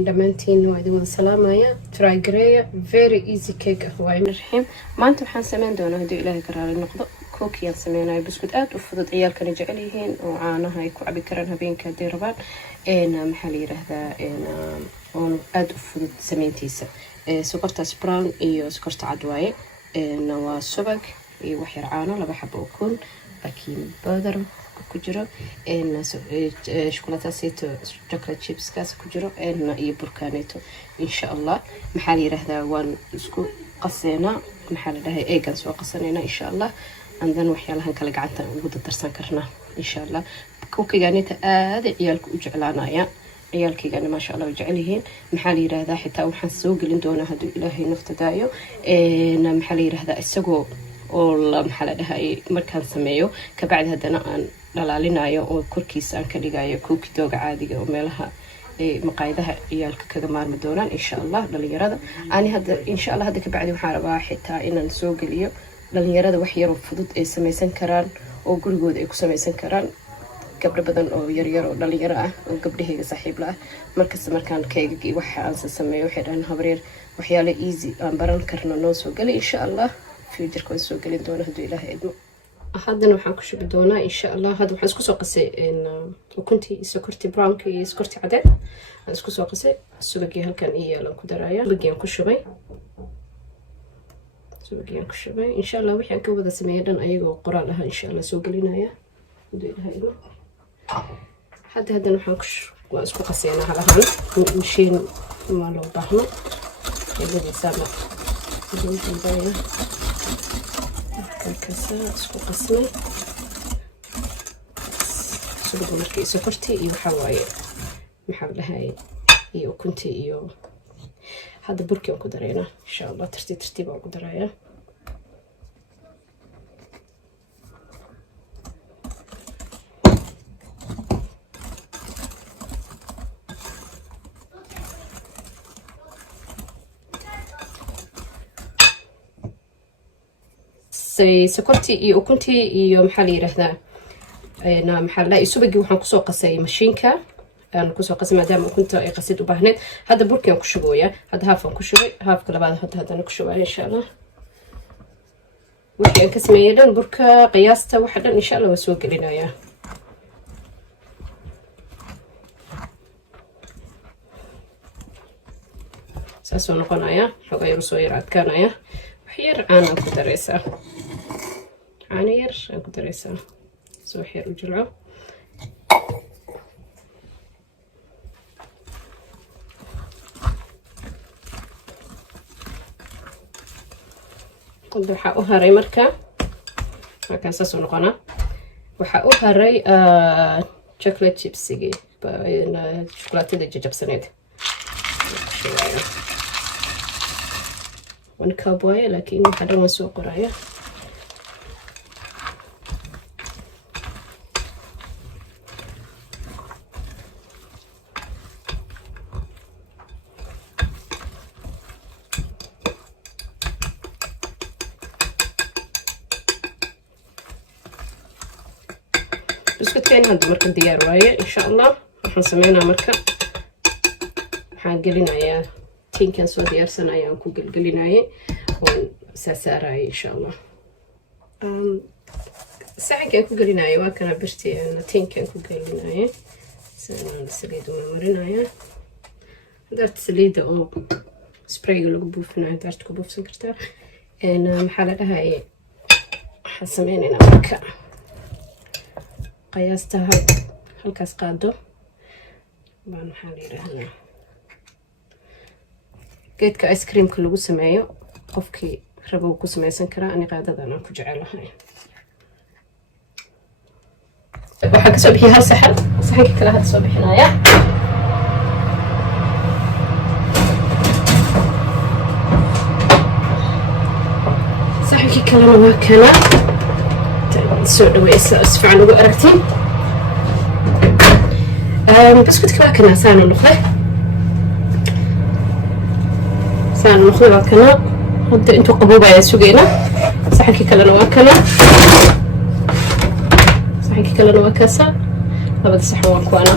dhammaantiin waa idin wada salaamaya try gareeya very easy cake ah waaye raxiim maanta waxaan sameyn doonaa haddii ilaahay ka raali noqdo kookiyaan sameynayo buskud aad u fudud ciyaalkana jecel yihiin oo caanaha ay ku cabi karaan habeenka hadday rabaan maxaa la yidhaahdaa oon aad u fudud sameyntiisa sokortaas brown iyo sokorta cad waaye waa subag iyo wax yar caano 2 xabo oo kun baking powder ku jiro chocolate seto chocolate chips kaas ku jiro iyo burkaneeto insha allah maxaa la yiraahdaa waan isku qaseena maxaa la dhahay eegan soo qasanayna insha allah andan waxyaalahan kala gacanta ugu darsan karnaa insha allah cookiganita aad ciyaalku u jeclaanaya ciyaalkayga maasha allah jecel yihiin maxaa la yiraahdaa xitaa waxaan soo gelin doonaa haddii ilaahay nafta daayo maxaa la yiraahdaa isagoo oo maxaa la dhahay markaan sameeyo ka bacdi haddana aan dhalaalinayo oo korkiisa aan ka dhigayo cookie dooga caadiga oo meelaha maqaayadaha ciyaalka kaga maarmi doonaan insha allah dhalinyarada ani hadda insha allah hadda ka bacdi waxaan rabaa xitaa inaan soo geliyo dhalinyarada wax yar oo fudud ay samaysan karaan oo gurigooda ay ku samaysan karaan gabdho badan oo yaryar oo dhalinyaro ah oo gabdhahayga saaxiib la ah markasta markaan keegagii waxa aan sameeyo waxay dhahan habreer waxyaalo easy aan baran karno noo soo gali insha allah future waan soo gelin doona haddii ilaahay idmo haddana waxaan ku shubi doonaa insha allah hadda waxaan isku soo qasay ukuntii sokortii brownka iyo sokortii cadeed aan isku soo qasay subagii halkan iyo yeelan ku daraya subagii aan ku shubay insha allah wixii aan ka wada sameeyay dhan ayagoo qoraal ah insha allah soo gelinaya haddii ilaahay idmo haddana waan isku qaseynaa halahaan mashiin waa loo baahno eedadiisaama dambaya halkaasa isku qasnay subaga markii sokortii iyo waxaa waaye maxaa la dhahay iyo ukuntii iyo hadda burkii aan ku daraynaa insha allah tartiib aan ku darayaa sokortii iyo ukuntii iyo maxaa la yiraahdaa maxaa la subagii waxaan kusoo qasay mashiinka aan kusoo qasay maadaama ukunta ay qasid u baahneed hadda burkii aan ku shubooyaa hadda haaf aan ku shubay haafka labaad haddana ku shubaya insha allah wixii aan ka sameeyay dhan burka qiyaasta waxa dhan insha allah waa soo gelinayaa saasoo noqonaya xogaa yar soo yar adkaanaya wax yar caanaan ku daraysaa caano yar aan ku daraysaa si wax yar u jilco waxaa u haray marka markaan saas u noqona waxaa u haray chocolate chipsigi shukulaatada jajabsaneed one cup waaye laakiin waxa dhan waan soo qoraya buskudkeena hadda marka diyaar waaye insha allah waxaan sameynaa marka waxaan gelinayaa tinkan soo diyaarsanaya aan ku gelgelinayay waan saasaaraya insha allah saxankaan ku gelinaya waa kana birtii aan tinkan ku gelinaya sanaan saliid uma marinaya darta saliida oo sprayga lagu buufinayo darta ku buufsan kartaa maxaa la dhahaye waxaan sameynaynaa marka qiyaastaha halkaas qaado baan maxaa la yiraahdaa geedka ice creamka lagu sameeyo qofkii rabo ku sameysan karaa ani qaadadan aan ku jecelahay waxaan kasoo bixiyay hal saxan saxankii kale hadda soo bixinaya saxankii kalena waa kana soo dhaweysa isfiican ugu aragtiin buskudka waa kana saana noqday waa kana hadda intuu qaboobaya sugayna saxankii kalena waa kana kaasa labada saxan waa kuwana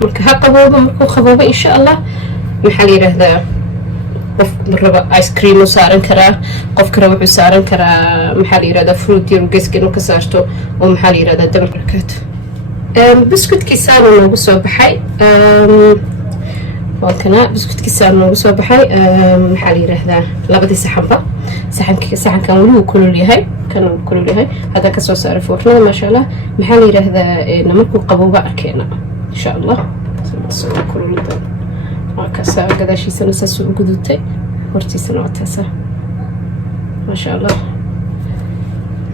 marka ha qaboobo markuu qaboobo insha allah maxaa la yiraahdaa qof raba ice cream u saaran karaa qof kale wuxuu saaran karaa maxaa la yiraahdaa fruit yar geeska inuu ka saarto oo maxaa la yiraahdaa dabar barakato buskudkiisaana noogu soo baxay waa kana buskudkiisaana noogu soo baxay maxaa la yiraahdaa labadii saxanba saxankan weli wuu kulul yahay kan wuu kulul yahay hadda kasoo saaray foornada maasha allah maxaa la yiraahdaa markuu qabooba arkeena insha allah soo kululada markaasa gadaashiisana saas u gudubtay hortiisana waa taasa maasha allah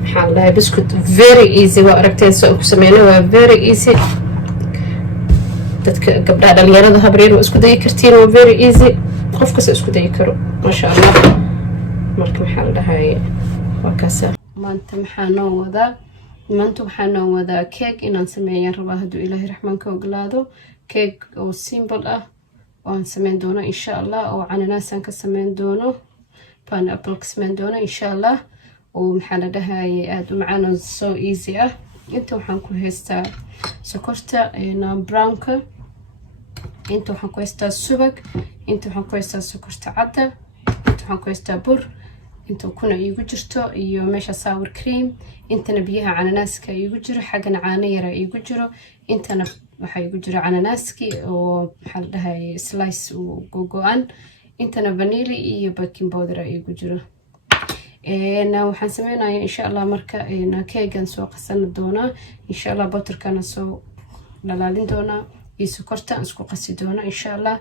maxaa la dhahay biscuit very easy waa aragteen soo ku sameeyna waa very easy dadka gabdhaha dhalinyarada habreer waa isku dayi kartiin waa very easy qof kasta isku dayi karo maasha allah marka maxaa la dhahay waa kaasa maanta waxaa noo wadaa cake inaan sameeyaan rabaa hadduu ilaahay raxmaanka ogolaado cake oo simple ah waan sameyn doona insha allah oo cananaasaan ka sameyn doono pineapple ka sameyn doono insha allah oo maxaa la dhahaye aada u macaan oo so easy ah inta waxaan ku haystaa sokorta brownka inta waxaan ku haystaa subag inta waxaan ku haystaa sokorta cadda inta waxaan ku haystaa bur inta kuna iigu jirto iyo meesha sour cream intana biyaha cananaaska iigu jiro xaggana caano yara iigu jiro intana waxaa igu jiro cananaaski oo maxaa la dhahaye slice uu gogo-an intana vanilla iyo baking powder iigu jiro waxaan sameynaya insha allah marka keegan soo qasani doonaa insha allah butterkana soo dhalaalin doonaa iyo sokorta isku qasi doonaa insha allah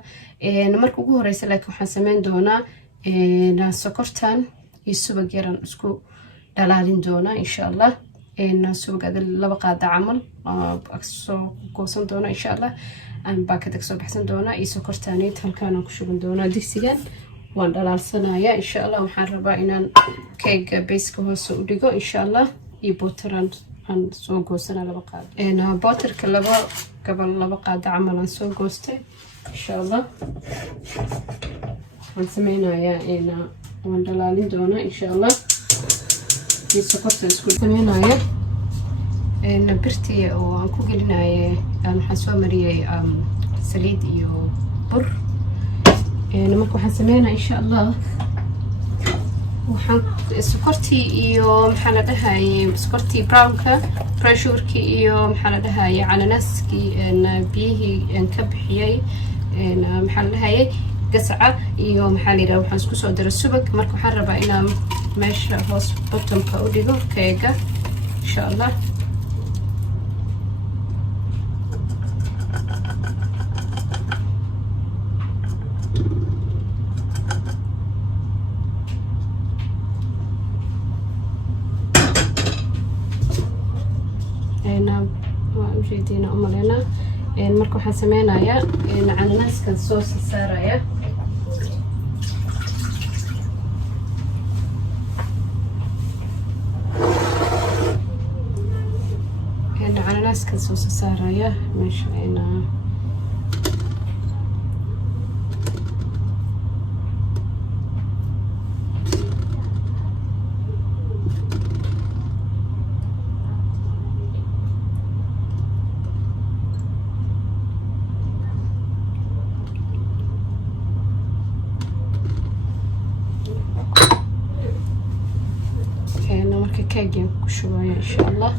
marka ugu horeysa laakiin waxaan sameyn doonaa sokortan iyo subag yaran isku dhalaalin doonaa insha allah subag ada 2 qaada camal soo goosan doonaa insha allah baakada soo baxsan doonaa iyo sokortaanid halkaan ku shuban doonaa digsigan waan dhalaalsanaya insha allah waxaan rabaa inaan cake base-ka hoos u dhigo insha allah iyo butteran aan soo goosana 2 qaad butterka 2 qaada camal aan soo goostay insha allah waan sameynayaa waan dhalaalin doonaa insha allah iyo sokorta isku sameynaya birtii oo aan ku gelinaya waxaan soo mariyay saliid iyo bur marka waxaan sameynaa insha allah waxaan sokortii iyo maxaa la dhahaye sokortii brownka pressurkii iyo maxaa la dhahaye cananaaskii biyihii ka bixiyay maxaa la dhahaye gasaca iyo maxaa la yiraahdaa waxaan isku soo daray subag marka waxaan rabaa inaan meesha hoos bottomka u dhigo keega insha allah ujeediina umaleyna marka waxaan sameynayaa cananaaskan soo saaraya cananaaskan soo saaraya meesha marka keegan ku shubaya insha Allah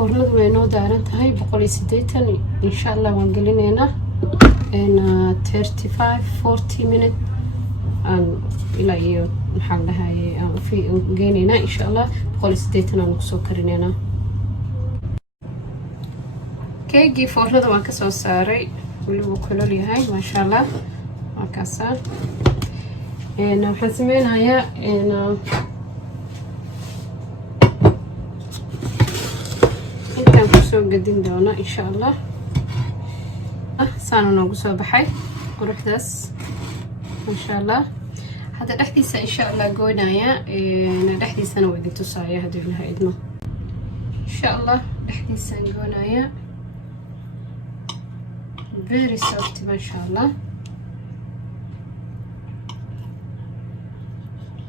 fornadu way noo daaran tahay 180 insha Allah waan gelineena 35-40 minutes ilaa iyo maxaan dhahaye aan fi geeneena insha Allah 180 aan ku soo karineena keegi fornada waan ka soo saaray wali wuu kulul yahay ma sha Allah markaas waxaan sameynayaa soo gadin doona insha Allah saan noogu soo baxay quruxdaas ma sha Allah hada dhaxdiisa insha Allah goynaya dhaxdiisana way idin tusaaya hadii ilaha idmo insha Allah dhaxdiisa goynaya very soft ma sha Allah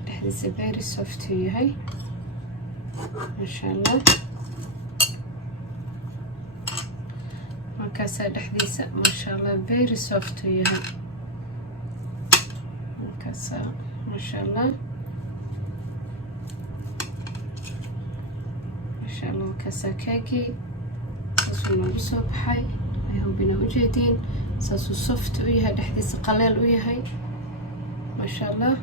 dhaxdiisa very soft yahay ma sha Allah markaas dhaxdiisa ma sha Allah very soft yahay markaas ma sha Allah markaas keegi soo noogu soo baxay ay hubina u jeedin saasuu soft u yahay dhaxdiisa qaleel u yahay ma sha Allah